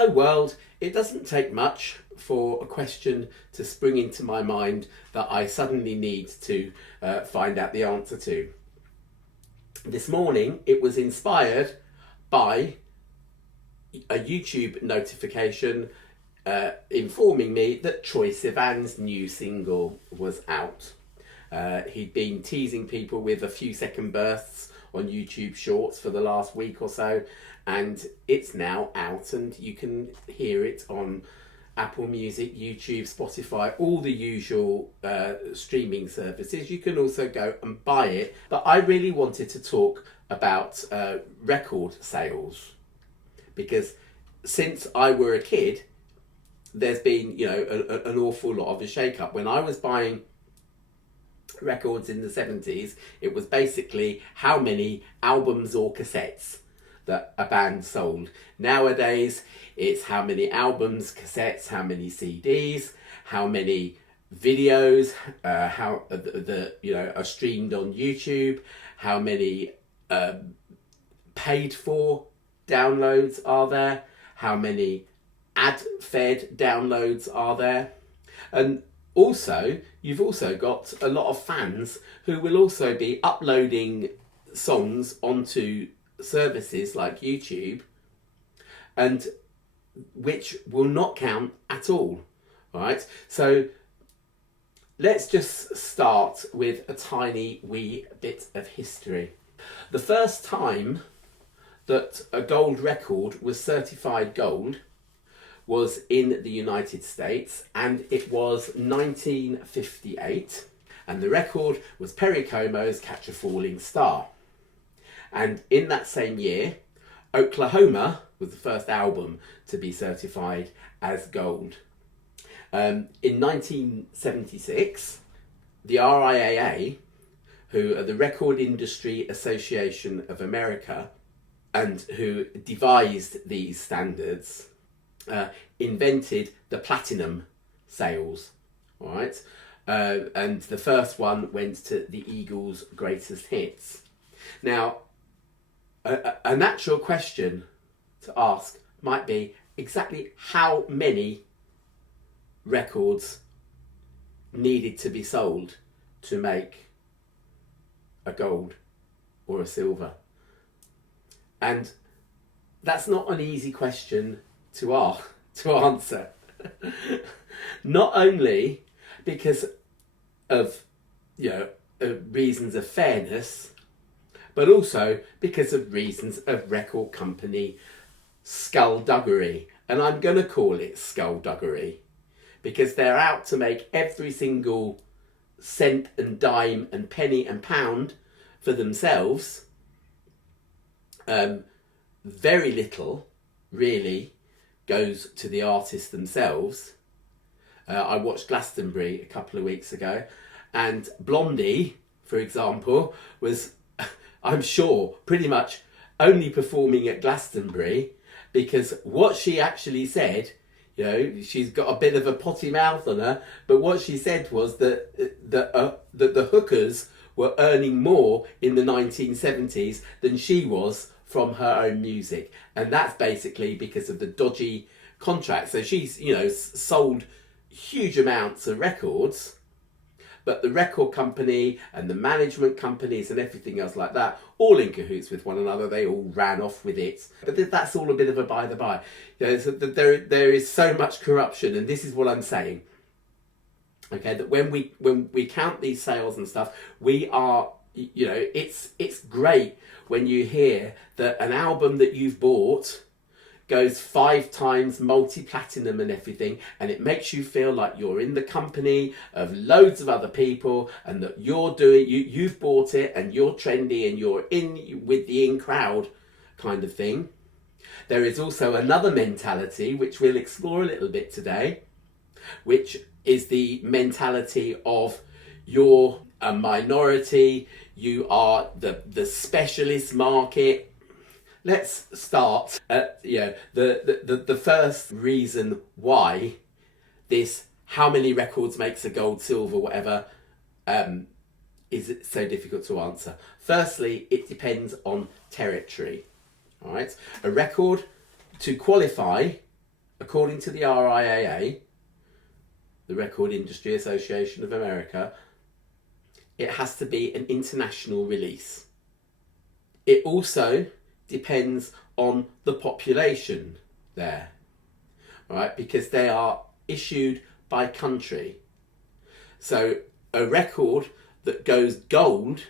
Hello world, it doesn't take much for a question to spring into my mind that I suddenly need to find out the answer to. This morning it was inspired by a YouTube notification informing me that Troye Sivan's new single was out. He'd been teasing people with a few second bursts on YouTube Shorts for the last week or so, and it's now out and you can hear it on Apple Music, YouTube, Spotify, all the usual streaming services. You can also go and buy it, but I really wanted to talk about record sales, because since I were a kid there's been an awful lot of a shake-up. When I was buying records in the 70s, it was basically how many albums or cassettes that a band sold. Nowadays it's how many albums, cassettes, how many CDs, how many videos how are streamed on YouTube, how many paid for downloads are there, how many ad-fed downloads are there. And also, you've also got a lot of fans who will also be uploading songs onto services like YouTube, and which will not count at all. All right, so let's just start with a tiny wee bit of history. The first time that a gold record was certified gold was in the United States, and it was 1958, and the record was Perry Como's Catch a Falling Star. And in that same year, Oklahoma was the first album to be certified as gold. In 1976, the RIAA, who are the Record Industry Association of America, and who devised these standards, invented the platinum sales, all right? And the first one went to the Eagles' Greatest Hits. Now, a natural question to ask might be exactly how many records needed to be sold to make a gold or a silver. And that's not an easy question to answer. Not only because of reasons of fairness, but also because of reasons of record company skullduggery. And I'm going to call it skullduggery because they're out to make every single cent and dime and penny and pound for themselves. Very little really goes to the artists themselves. I watched Glastonbury a couple of weeks ago, and Blondie, for example, was, I'm sure, pretty much only performing at Glastonbury because what she actually said, she's got a bit of a potty mouth on her, but what she said was that the hookers were earning more in the 1970s than she was from her own music. And that's basically because of the dodgy contract. So she's, sold huge amounts of records, but the record company and the management companies and everything else like that, all in cahoots with one another, they all ran off with it. But that's all a bit of a by the by. So there is so much corruption, and this is what I'm saying. Okay, that when we count these sales and stuff, we are, it's great when you hear that an album that you've bought goes 5 times multi-platinum and everything, and it makes you feel like you're in the company of loads of other people, and that you've bought it and you're trendy and you're in with the in crowd kind of thing. There is also another mentality which we'll explore a little bit today, which is the mentality of you're a minority, you are the specialist market. Let's start at the first reason why this how many records makes a gold, silver, whatever is so difficult to answer. Firstly, it depends on territory. All right, a record to qualify according to the RIAA, the Record Industry Association of America, it has to be an international release. It also depends on the population there, right? Because they are issued by country. So a record that goes gold,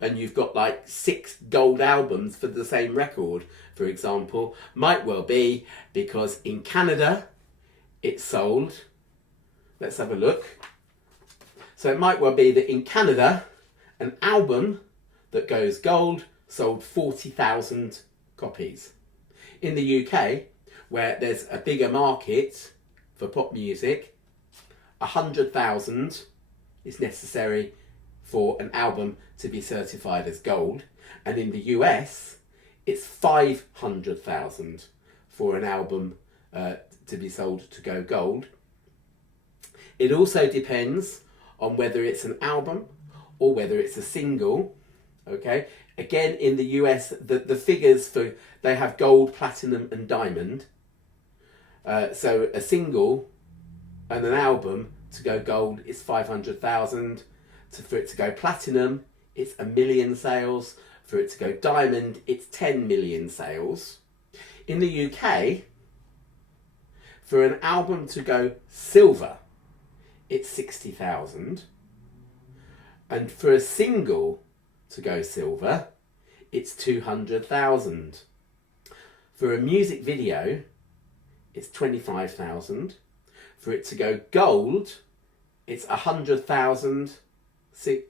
and you've got like 6 gold albums for the same record, for example, might well be because in Canada it sold, let's have a look. So it might well be that in Canada, an album that goes gold sold 40,000 copies. In the UK, where there's a bigger market for pop music, 100,000 is necessary for an album to be certified as gold. And in the US, it's 500,000 for an album to be sold to go gold. It also depends on whether it's an album or whether it's a single. Okay, again in the US, the figures for, they have gold, platinum and diamond. So a single and an album to go gold is 500,000. For it to go platinum, it's 1 million sales. For it to go diamond, it's 10 million sales. In the UK, for an album to go silver, it's 60,000. And for a single to go silver, it's 200,000. For a music video, it's 25,000. For it to go gold, it's 100,000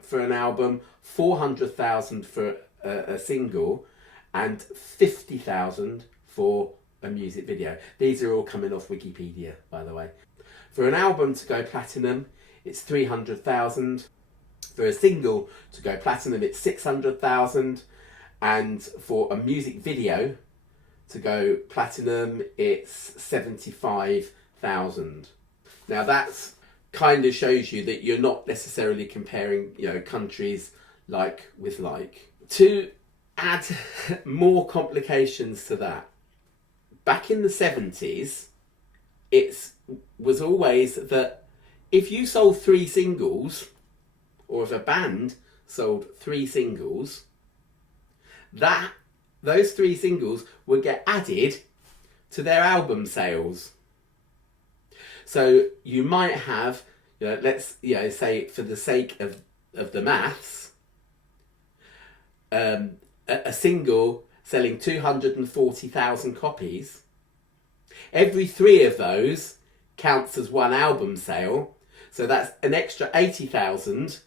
for an album, 400,000 for a single, and 50,000 for a music video. These are all coming off Wikipedia, by the way. For an album to go platinum, it's 300,000. For a single to go platinum, it's 600,000. And for a music video to go platinum, it's 75,000. Now that's kind of shows you that you're not necessarily comparing, countries like with like. To add more complications to that, back in the 70s, it was always that if you sold 3 singles, or if a band sold 3 singles, those 3 singles would get added to their album sales. So you might have, let's say for the sake of the maths, a single selling 240,000 copies. Every 3 of those counts as 1 album sale. So that's an extra 80,000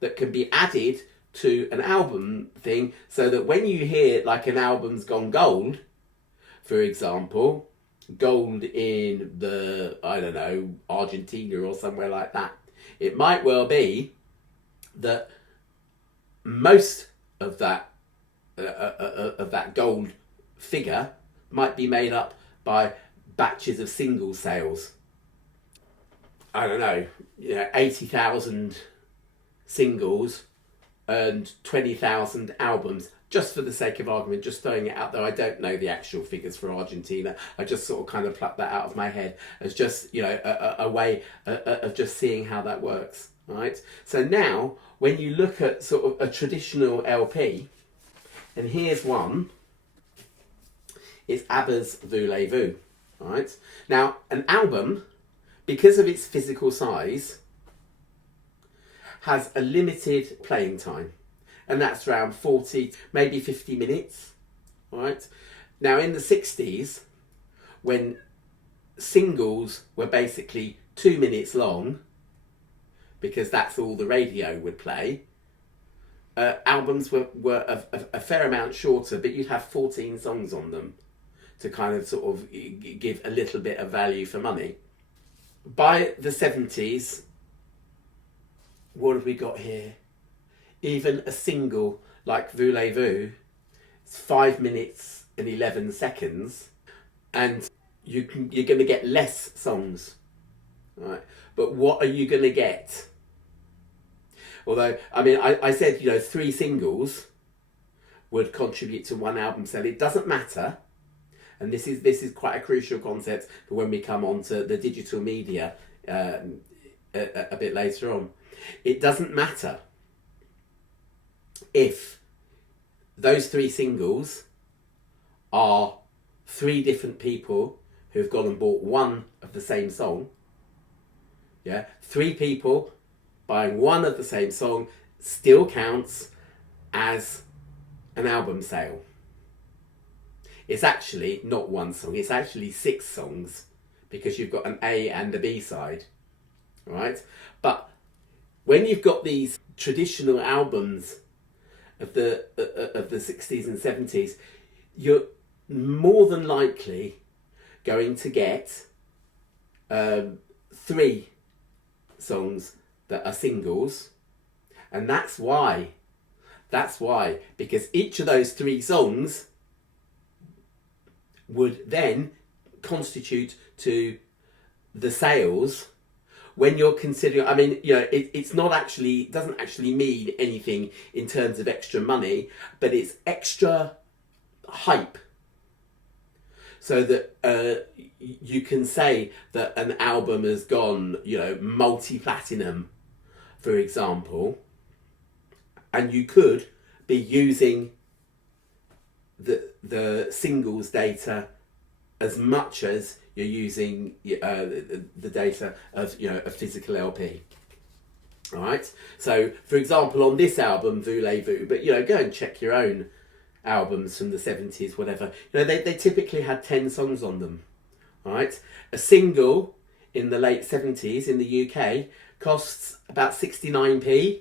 that can be added to an album thing, so that when you hear like an album's gone gold, for example, gold in the, Argentina or somewhere like that, it might well be that most of that gold figure might be made up by batches of single sales. 80,000 singles and 20,000 albums, just for the sake of argument, just throwing it out there. I don't know the actual figures for Argentina. I just sort of kind of plucked that out of my head as just, a way of just seeing how that works, right? So now, when you look at sort of a traditional LP, and here's one, it's ABBA's Voulez-Vous, right? Now, an album, because of its physical size, has a limited playing time, and that's around 40, maybe 50 minutes, right? Now in the 60s, when singles were basically 2 minutes long, because that's all the radio would play, albums were a fair amount shorter, but you'd have 14 songs on them to kind of sort of give a little bit of value for money. By the 70s, what have we got here? Even a single like Voulez-Vous, it's 5 minutes and 11 seconds, and you're going to get less songs, right? But what are you going to get? Although, I said, 3 singles would contribute to 1 album sale. It doesn't matter, and this is quite a crucial concept for when we come on to the digital media a bit later on. It doesn't matter if those three singles are three different people who've gone and bought one of the same song. Yeah, three people buying one of the same song still counts as an album sale. It's actually not one song, it's actually 6 songs, because you've got an A and a B side, right? But when you've got these traditional albums of the 60s and 70s, you're more than likely going to get 3 songs that are singles, and that's why, because each of those 3 songs would then constitute to the sales. When you're considering, I mean, you know, it's not actually, it doesn't actually mean anything in terms of extra money, but it's extra hype. So that you can say that an album has gone, you know, multi-platinum, for example, and you could be using the singles data as much as you're using the data of, you know, a physical LP. All right. So, for example, on this album, Voulez-Vous, but, you know, go and check your own albums from the 70s, whatever. You know, they typically had 10 songs on them. All right. A single in the late 70s in the UK costs about 69p,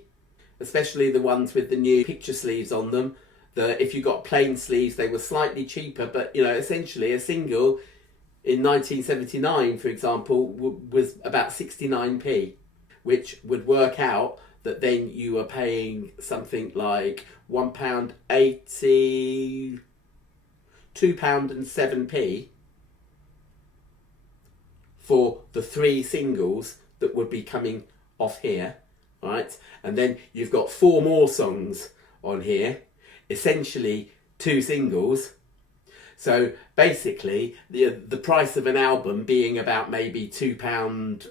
especially the ones with the new picture sleeves on them. If you got plain sleeves, they were slightly cheaper, but, you know, essentially a single in 1979, for example, was about 69p, which would work out that then you were paying something like £1.80, £2.07 for the 3 singles that would be coming off here, right? And then you've got 4 more songs on here, essentially 2 singles. So basically, the price of an album being about maybe £2.50,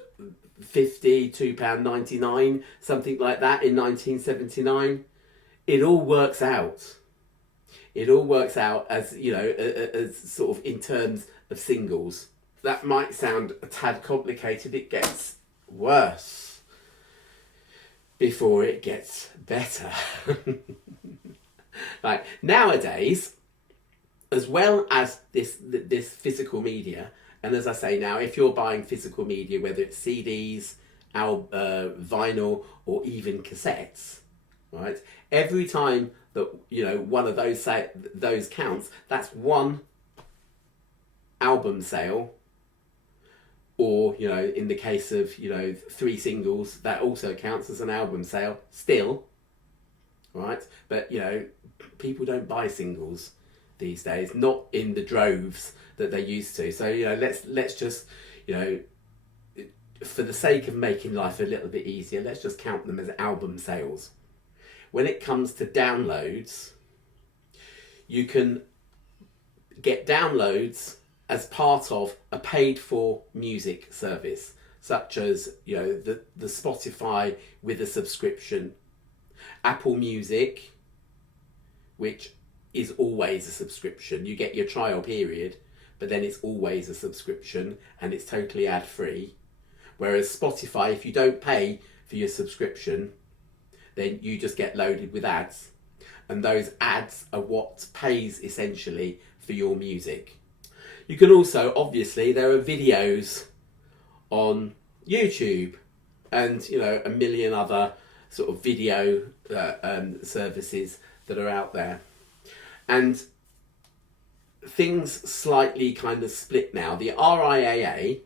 £2.99, something like that in 1979, it all works out. It all works out as, you know, as sort of in terms of singles. That might sound a tad complicated. It gets worse before it gets better. Like nowadays, as well as this physical media, and as I say now, if you're buying physical media, whether it's CDs, vinyl, or even cassettes, right? Every time that, you know, one of those counts, that's 1 album sale. Or, you know, in the case of, you know, 3 singles, that also counts as an album sale still, right? But, you know, people don't buy singles these days, not in the droves that they used to. So, you know, let's just, you know, for the sake of making life a little bit easier, let's just count them as album sales. When it comes to downloads, you can get downloads as part of a paid for music service, such as, you know, the Spotify with a subscription, Apple Music, which is always a subscription. You get your trial period, but then it's always a subscription and it's totally ad free. Whereas Spotify, if you don't pay for your subscription, then you just get loaded with ads. And those ads are what pays essentially for your music. You can also, obviously, there are videos on YouTube and, you know, a million other sort of video services that are out there. And things slightly kind of split now. The RIAA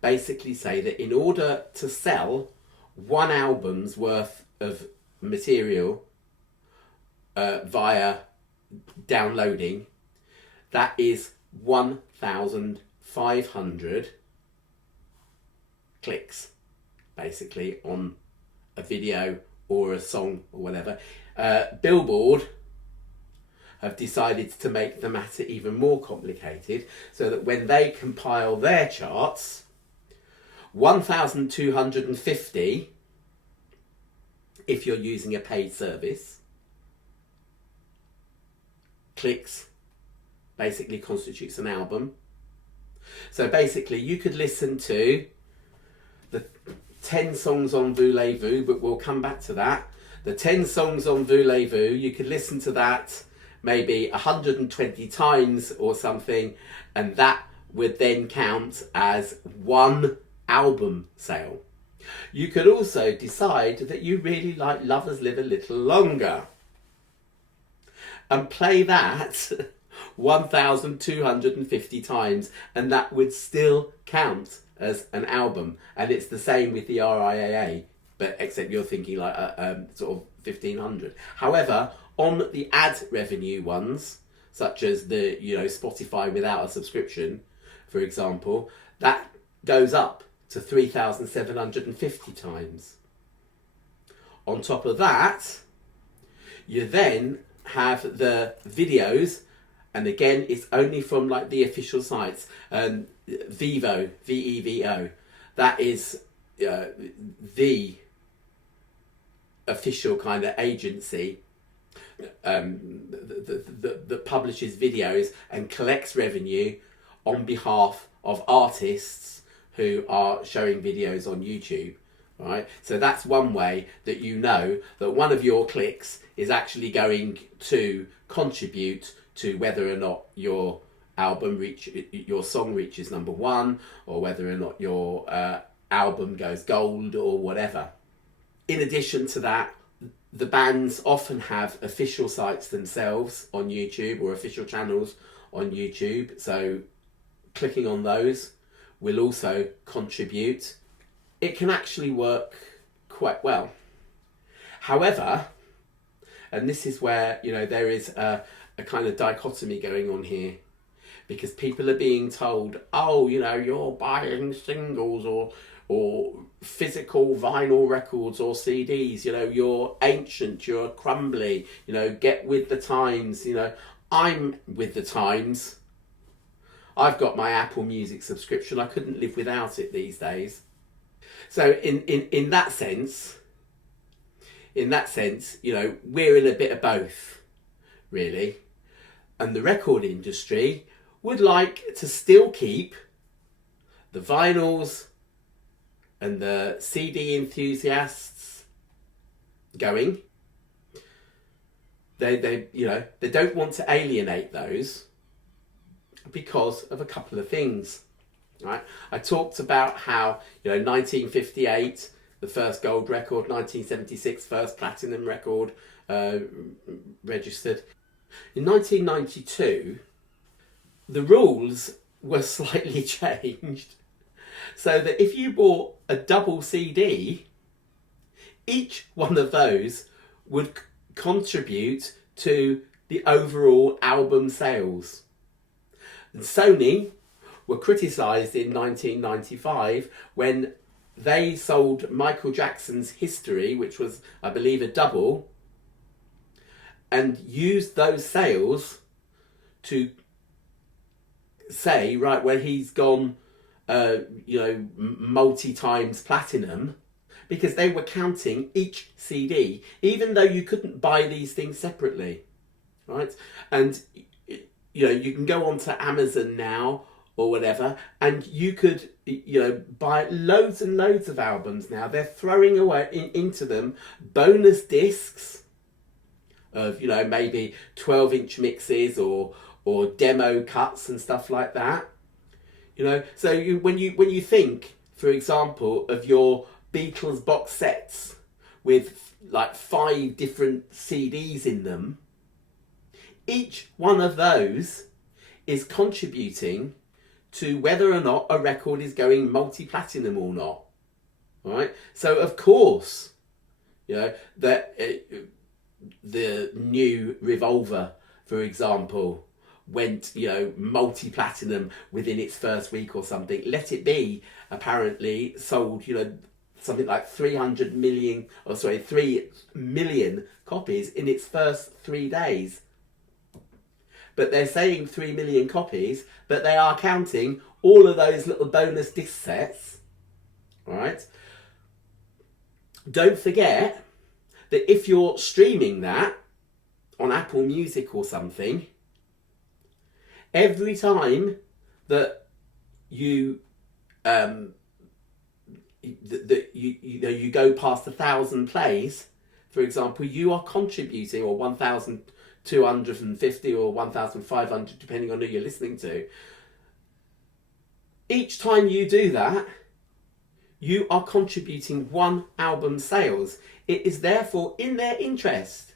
basically say that in order to sell 1 album's worth of material via downloading, that is 1,500 clicks, basically, on a video or a song or whatever. Billboard have decided to make the matter even more complicated, so that when they compile their charts, 1,250, if you're using a paid service, clicks basically constitutes an album. So basically you could listen to the 10 songs on Voulez-Vous, but we'll come back to that. The 10 songs on Voulez-Vous, you could listen to that maybe 120 times or something, and that would then count as one album sale. You could also decide that you really like Lovers Live a Little Longer and play that 1,250 times, and that would still count as an album. And it's the same with the RIAA, but except you're thinking like sort of 1,500. However, on the ad revenue ones, such as the Spotify without a subscription, for example, that goes up to 3,750 times. On top of that, you then have the videos, and again, it's only from like the official sites. Vevo, VEVO, that is the official kind of agency that publishes videos and collects revenue on behalf of artists who are showing videos on YouTube, right? So that's one way that you know that one of your clicks is actually going to contribute to whether or not your your song reaches number one, or whether or not your album goes gold or whatever. In addition to that, the bands often have official sites themselves on YouTube, or official channels on YouTube, so clicking on those will also contribute. It can actually work quite well. However, and this is where there is a kind of dichotomy going on here, because people are being told, oh, you're buying singles or physical vinyl records or CDs, you're ancient, you're crumbly, get with the times. I'm with the times. I've got my Apple Music subscription. I couldn't live without it these days. So in that sense, we're in a bit of both, really. And the record industry would like to still keep the vinyls and the CD enthusiasts going. They don't want to alienate those because of a couple of things, right? I talked about how 1958, the first gold record, 1976, first platinum record registered. In 1992, the rules were slightly changed, so that if you bought a double CD, each one of those would contribute to the overall album sales. And Sony were criticised in 1995 when they sold Michael Jackson's History, which was, I believe, a double, and used those sales to say, right, well, he's gone, multi times platinum, because they were counting each CD, even though you couldn't buy these things separately, right? And you can go onto Amazon now or whatever, and you could buy loads and loads of albums now. They're throwing away into them bonus discs of maybe 12-inch mixes or demo cuts and stuff like that. So when you think, for example, of your Beatles box sets with like 5 different CDs in them, each one of those is contributing to whether or not a record is going multi-platinum or not. All right? So of course, the new Revolver, for example, went multi-platinum within its first week or something. Let It Be apparently sold something like 3 million copies in its first 3 days. but they're saying 3 million copies, but they are counting all of those little bonus disc sets, all right? Don't forget that if you're streaming that on Apple Music or something, every time that you you go past 1,000 plays, for example, you are contributing, or 1,250 or 1,500, depending on who you're listening to. Each time you do that, you are contributing one album sales. It is therefore in their interest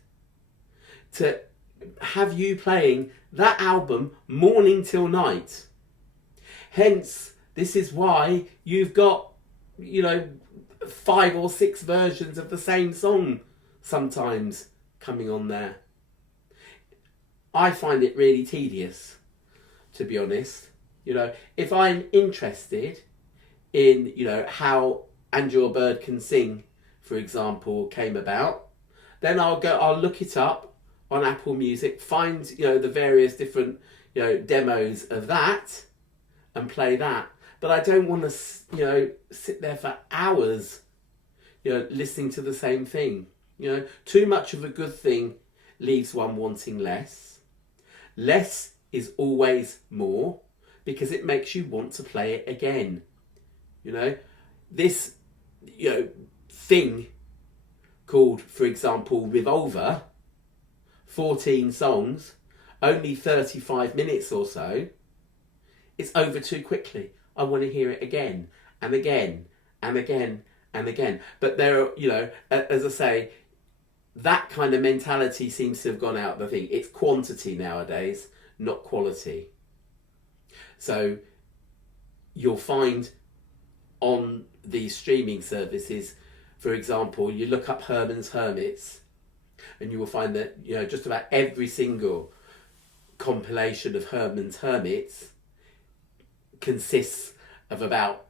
to have you playing that album morning till night. Hence, this is why you've got, 5 or 6 versions of the same song sometimes coming on there. I find it really tedious, to be honest. If I'm interested in, how And Your Bird Can Sing, for example, came about, then I'll look it up on Apple Music, find, the various different, demos of that and play that. But I don't want to, sit there for hours, listening to the same thing. Too much of a good thing leaves one wanting less. Less is always more, because it makes you want to play it again. This, thing called, for example, Revolver, 14 songs, only 35 minutes or so, it's over too quickly. I want to hear it again and again and again and again. But there are, as I say, that kind of mentality seems to have gone out of the thing. It's quantity nowadays, not quality. So you'll find on these streaming services, for example, you look up Herman's Hermits, and you will find that, just about every single compilation of Herman's Hermits consists of about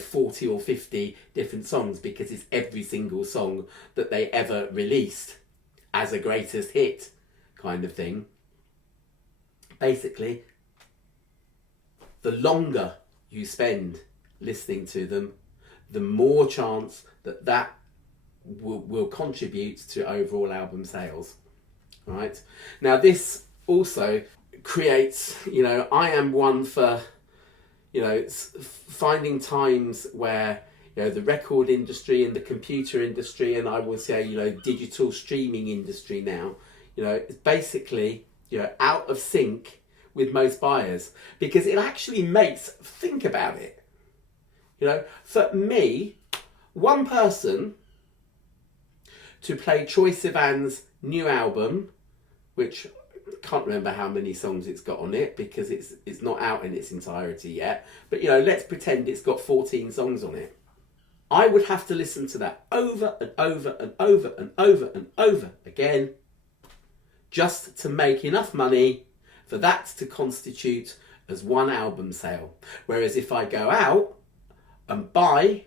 40 or 50 different songs, because it's every single song that they ever released as a greatest hit kind of thing. Basically, the longer you spend listening to them, the more chance that will contribute to overall album sales. Right? Now, this also creates, I am one for, finding times where, the record industry and the computer industry, and I will say, digital streaming industry now, it's basically, out of sync with most buyers, because it actually makes, think about it, for me, one person to play Troye Sivan's new album, which can't remember how many songs it's got on it, because it's not out in its entirety yet, but let's pretend it's got 14 songs on it. I would have to listen to that over and over and over and over and over again, just to make enough money for that to constitute as one album sale. Whereas if I go out and buy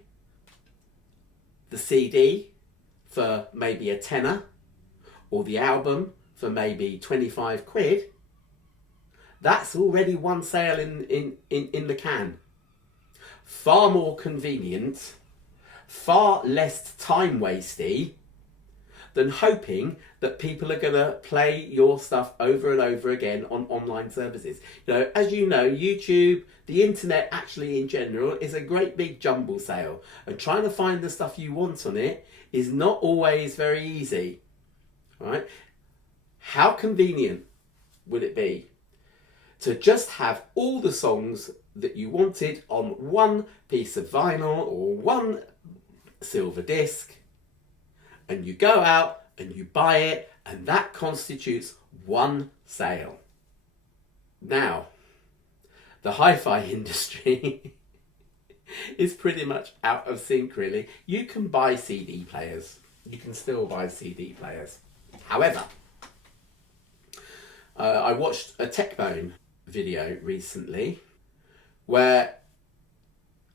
the CD for maybe a tenner, or the album for maybe 25 quid, that's already one sale in the can. Far more convenient, far less time wasty than hoping that people are going to play your stuff over and over again on online services. As you know, YouTube, the internet actually in general, is a great big jumble sale, and trying to find the stuff you want on it is not always very easy. Right? How convenient would it be to just have all the songs that you wanted on one piece of vinyl or one silver disc, and you go out and you buy it, and that constitutes one sale. Now, the hi-fi industry is pretty much out of sync, really. You can buy CD players. You can still buy CD players. However, I watched a TechBone video recently where,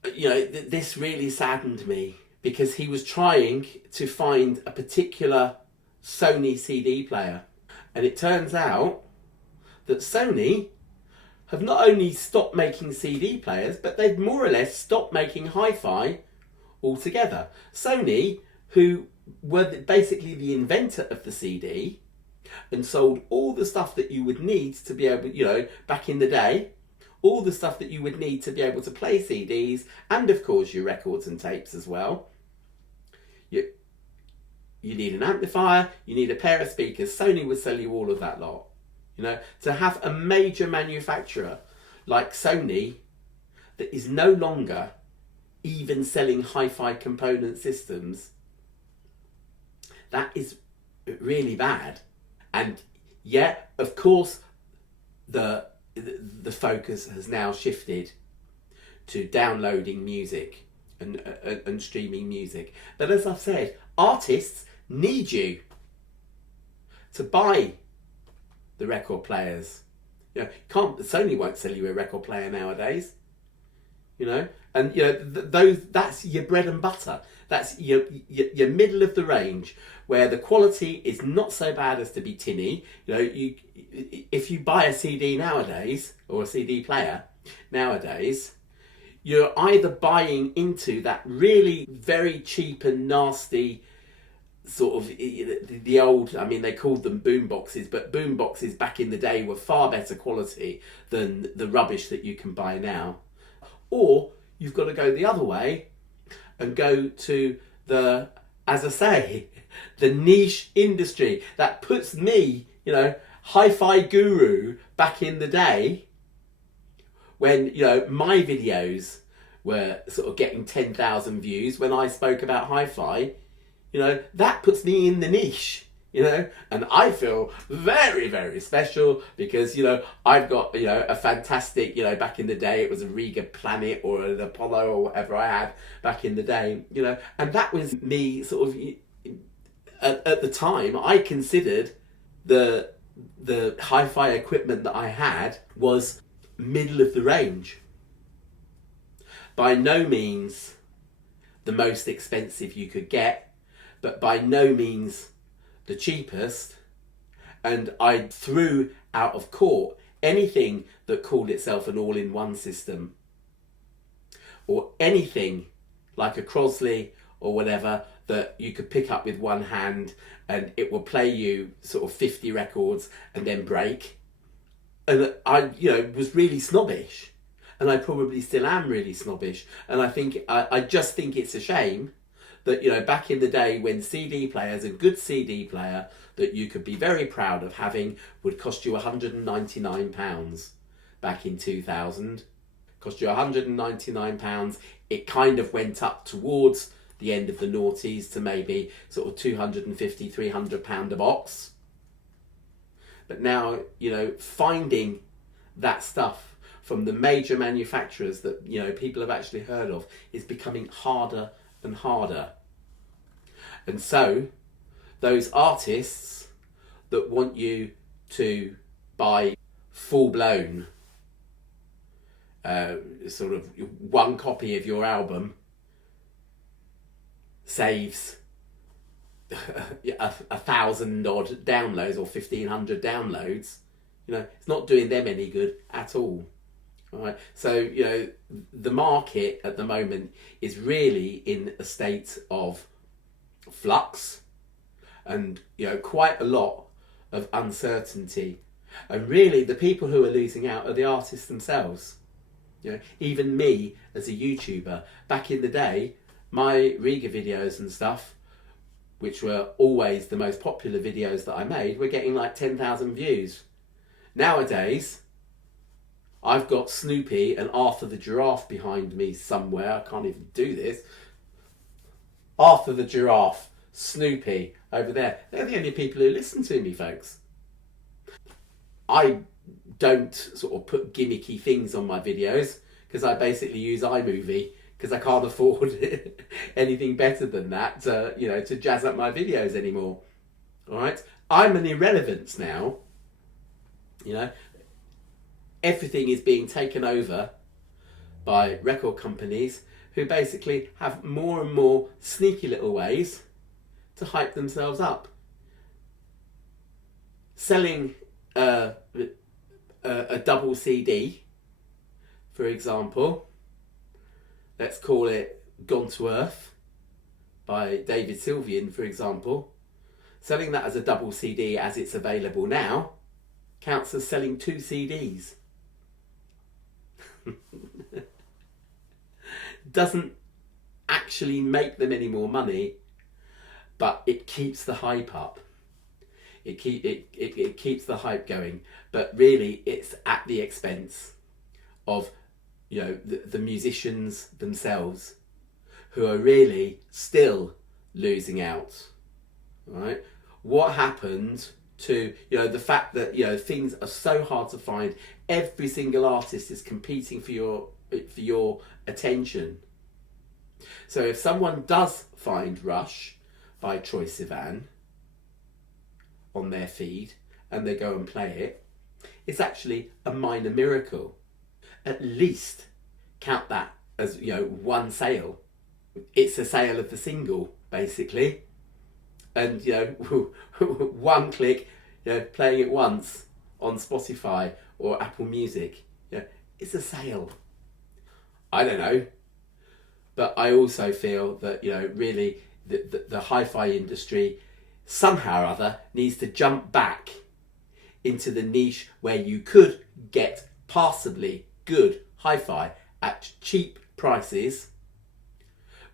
this really saddened me, because he was trying to find a particular Sony CD player. And it turns out that Sony have not only stopped making CD players, but they've more or less stopped making hi-fi altogether. Sony, who were basically the inventor of the CD and sold all the stuff that you would need to be able, back in the day, all the stuff that you would need to be able to play CDs and of course your records and tapes as well. You need an amplifier, you need a pair of speakers. Sony would sell you all of that lot. To have a major manufacturer like Sony that is no longer even selling hi-fi component systems, that is really bad. And yeah, of course, the focus has now shifted to downloading music and streaming music. But as I've said, artists need you to buy the record players. Sony won't sell you a record player nowadays. And those, that's your bread and butter. That's your middle of the range, where the quality is not so bad as to be tinny. If you buy a CD nowadays, or a CD player nowadays, you're either buying into that really very cheap and nasty sort of the old, they called them boom boxes, but boom boxes back in the day were far better quality than the rubbish that you can buy now. Or you've got to go the other way and go to the, as I say, the niche industry that puts me, hi-fi guru back in the day when, my videos were sort of getting 10,000 views when I spoke about hi-fi. That puts me in the niche, and I feel very, very special because, I've got, a fantastic, back in the day, it was a Riga Planet or an Apollo or whatever I had back in the day, and that was me sort of, at the time, I considered the hi-fi equipment that I had was middle of the range. By no means the most expensive you could get, but by no means the cheapest. And I threw out of court anything that called itself an all-in-one system, or anything like a Crosley or whatever that you could pick up with one hand and it will play you sort of 50 records and then break. And I, was really snobbish, and I probably still am really snobbish. And I just think it's a shame that, back in the day when CD players, a good CD player that you could be very proud of having, would cost you £199 back in 2000. Cost you £199. It kind of went up towards the end of the noughties to maybe sort of £250, £300 a box. But now, finding that stuff from the major manufacturers that, people have actually heard of is becoming harder and harder. And so those artists that want you to buy full-blown sort of one copy of your album saves 1,000 odd downloads or 1,500 downloads, it's not doing them any good at all. All right. So, the market at the moment is really in a state of flux and, quite a lot of uncertainty. And really the people who are losing out are the artists themselves. Even me as a YouTuber, back in the day, my Riga videos and stuff, which were always the most popular videos that I made, were getting like 10,000 views. Nowadays, I've got Snoopy and Arthur the Giraffe behind me somewhere. I can't even do this. Arthur the Giraffe, Snoopy over there. They're the only people who listen to me, folks. I don't sort of put gimmicky things on my videos because I basically use iMovie because I can't afford anything better than that to jazz up my videos anymore. All right? I'm an irrelevance now. Everything is being taken over by record companies who basically have more and more sneaky little ways to hype themselves up. Selling a double CD, for example, let's call it Gone to Earth by David Sylvian, for example, selling that as a double CD as it's available now counts as selling 2 CDs. Doesn't actually make them any more money, but it keeps the hype up. It keeps the hype going, but really it's at the expense of, you know, the musicians themselves, who are really still losing out. Right? What happened to, you know, the fact that, you know, things are so hard to find, every single artist is competing for your attention. So if someone does find Rush by Troye Sivan on their feed and they go and play it, it's actually a minor miracle. At least count that as, you know, one sale. It's a sale of the single, basically. And, you know, one click, you know, playing it once on Spotify or Apple Music, you know, it's a sale. I don't know. But I also feel that, you know, really the hi-fi industry somehow or other needs to jump back into the niche where you could get passably good hi-fi at cheap prices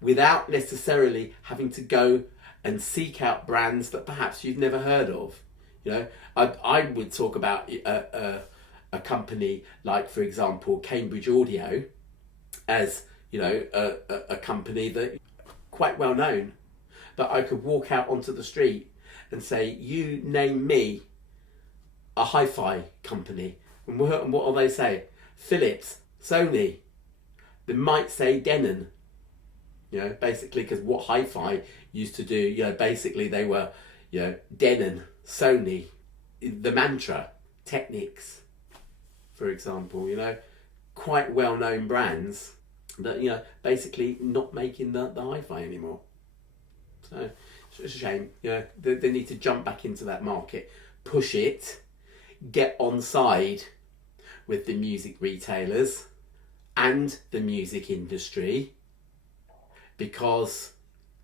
without necessarily having to go and seek out brands that perhaps you've never heard of. You know, I would talk about a company like, for example, Cambridge Audio as, you know, a company that quite well known, but I could walk out onto the street and say, you name me a hi-fi company, and what will they say? Philips, Sony. They might say Denon, you know, basically, because what hi-fi used to do, you know, basically they were, you know, Denon, Sony, the Mantra, Technics, for example, you know, quite well-known brands that, you know, basically not making the hi-fi anymore. So it's a shame. You know, they need to jump back into that market, push it, get on side with the music retailers and the music industry, because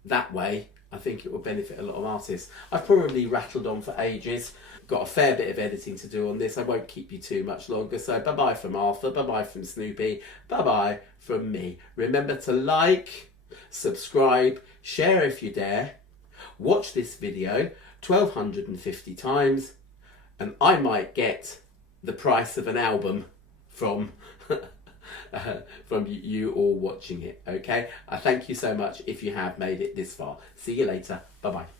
that way I think it will benefit a lot of artists. I've probably rattled on for ages. Got a fair bit of editing to do on this. I won't keep you too much longer. So bye-bye from Arthur, bye-bye from Snoopy, bye-bye from me. Remember to like, subscribe, share if you dare, watch this video 1,250 times, and I might get the price of an album from from you all watching it. Okay, I thank you so much if you have made it this far. See you later. Bye bye.